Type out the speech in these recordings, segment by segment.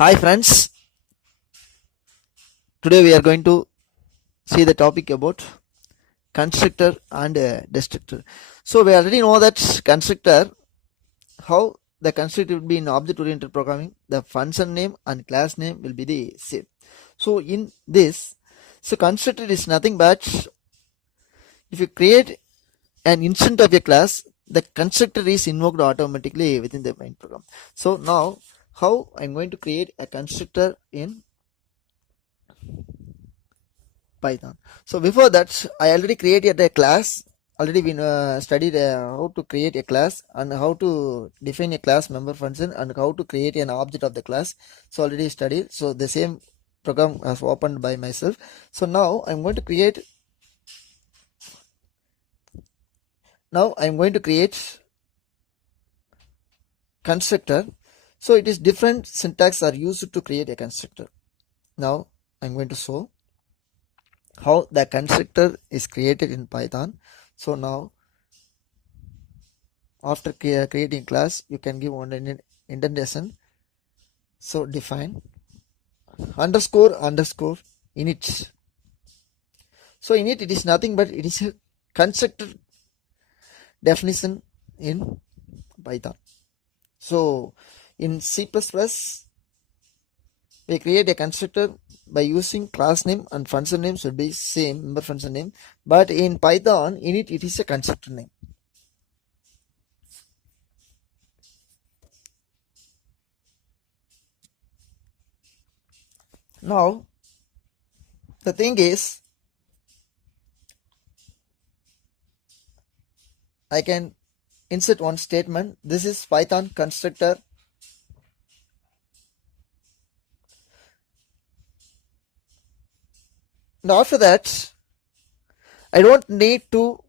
Hi friends, today we are going to see the topic about constructor and destructor. So we already know that constructor, how the constructor will be in object oriented programming, the function name and class name will be the same. So in this, so constructor is nothing but if you create an instance of a class, the constructor is invoked automatically within the main program. So now how I'm going to create a constructor in Python. So before that, I already created a class. Already been studied how to create a class and how to define a class member function and how to create an object of the class. So already studied. So the same program was opened by myself. So now I'm going to create. Now I'm going to create constructor. So it is different syntax are used to create a constructor. Now I'm going to show how the constructor is created in Python. So now after creating class, you can give one indentation. So define underscore init. So init, it is nothing but it is a constructor definition in Python. So in C++, we create a constructor by using class name and function name should be same member function name, but in Python init, it is a constructor name. Now the thing is, I can insert one statement. This is Python constructor. And after that, I don't need to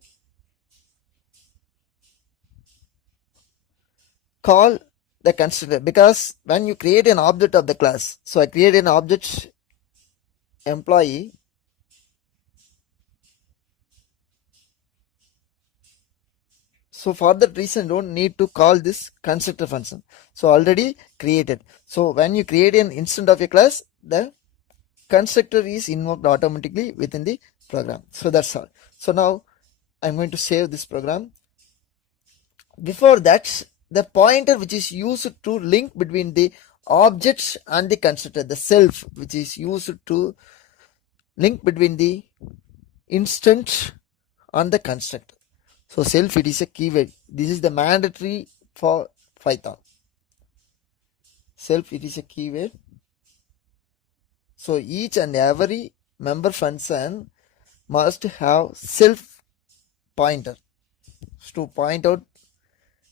call the constructor because when you create an object of the class, so I create an object employee. So for that reason, don't need to call this constructor function. So already created. So when you create an instance of a class, the constructor is invoked automatically within the program. So that's all. So now I'm going to save this program. Before that, the pointer which is used to link between the objects and the constructor, the self which is used to link between the instance and the constructor. So self, it is a keyword. This is the mandatory for Python. Self, it is a keyword. So each and every member function must have self pointer to point out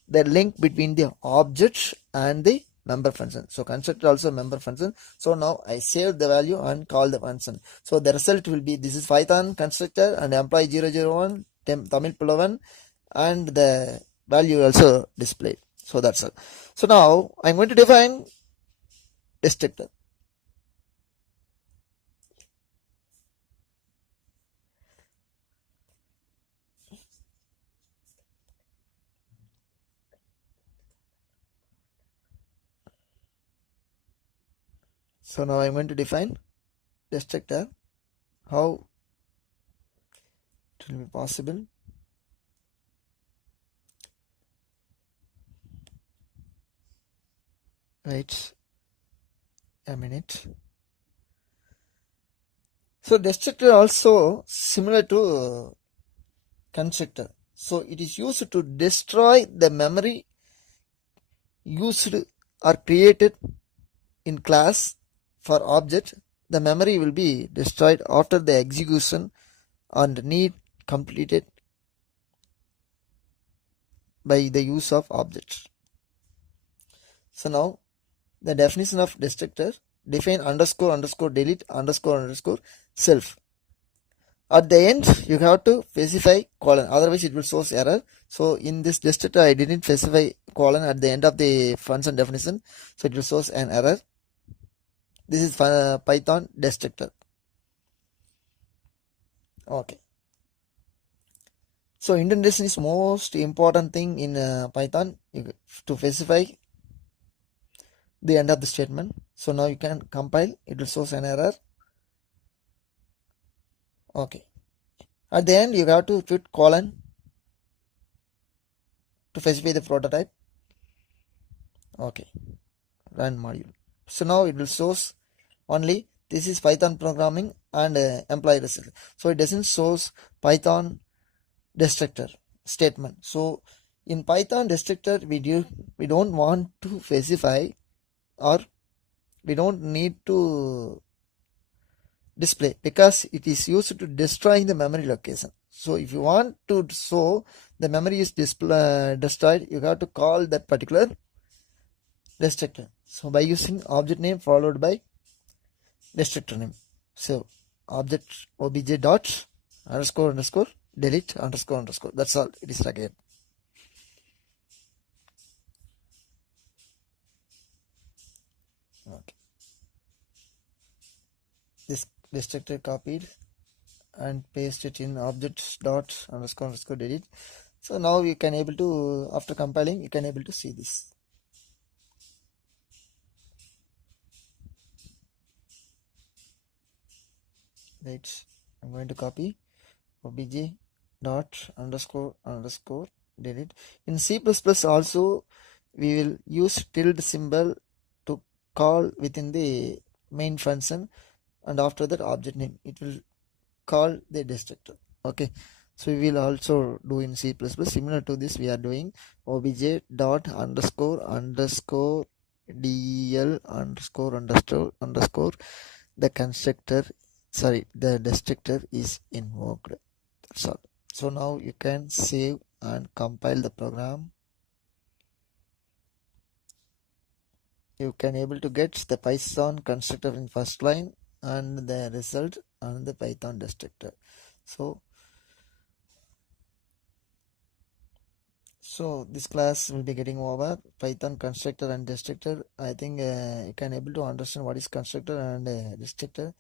the link between the object and the member function. So constructor also member function. So now I save the value and call the function. So the result will be, this is Python constructor and employee 001 Tamil Pulavan, and the value also displayed. So that's all. So now I'm going to define destructor. So now I'm going to define destructor. How it will be possible? Wait a minute. So destructor also similar to constructor. So it is used to destroy the memory used or created in class for object. The memory will be destroyed after the execution and need completed by the use of object. So now the definition of destructor, define underscore delete underscore self. At the end, you have to specify colon, otherwise it will show error. So in this destructor, I didn't specify colon at the end of the function definition, so it will show an error. This is Python destructor. Okay. So indentation is most important thing in Python to specify the end of the statement. So now you can compile, it will show an error. Okay, at the end you have to put colon to specify the prototype. Okay, run module. So now it will show only this is Python programming and employee result. So it doesn't shows Python destructor statement. So in Python destructor we don't want to specify, or we don't need to display, because it is used to destroy the memory location. So if you want to show the memory is destroyed, you have to call that particular destructor. So by using object name followed by destructor name. So object obj dot underscore underscore delete underscore underscore. That's all it is again. Okay. This destructor copied and paste it in objects dot underscore underscore delete. So now you can able to, after compiling, you can able to see this. Wait, I'm going to copy obj dot underscore underscore delete. In C++ also we will use tilde symbol to call within the main function, and after that object name it will call the destructor. Okay, so we will also do in C++. Similar to this we are doing obj dot underscore underscore del underscore underscore underscore the constructor, sorry, the destructor is invoked. That's all. So now you can save and compile the program. You can able to get the Python constructor in first line and the result and the Python destructor. So this class will be getting over Python constructor and destructor. I think you can able to understand what is constructor and destructor.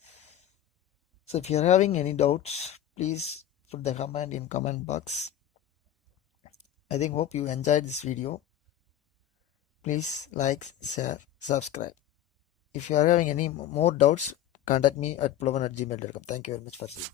So if you are having any doubts, please put the comment in comment box. I think hope you enjoyed this video. Please like, share, subscribe. If you are having any more doubts, contact me at plovan@gmail.com. Thank you very much for seeing.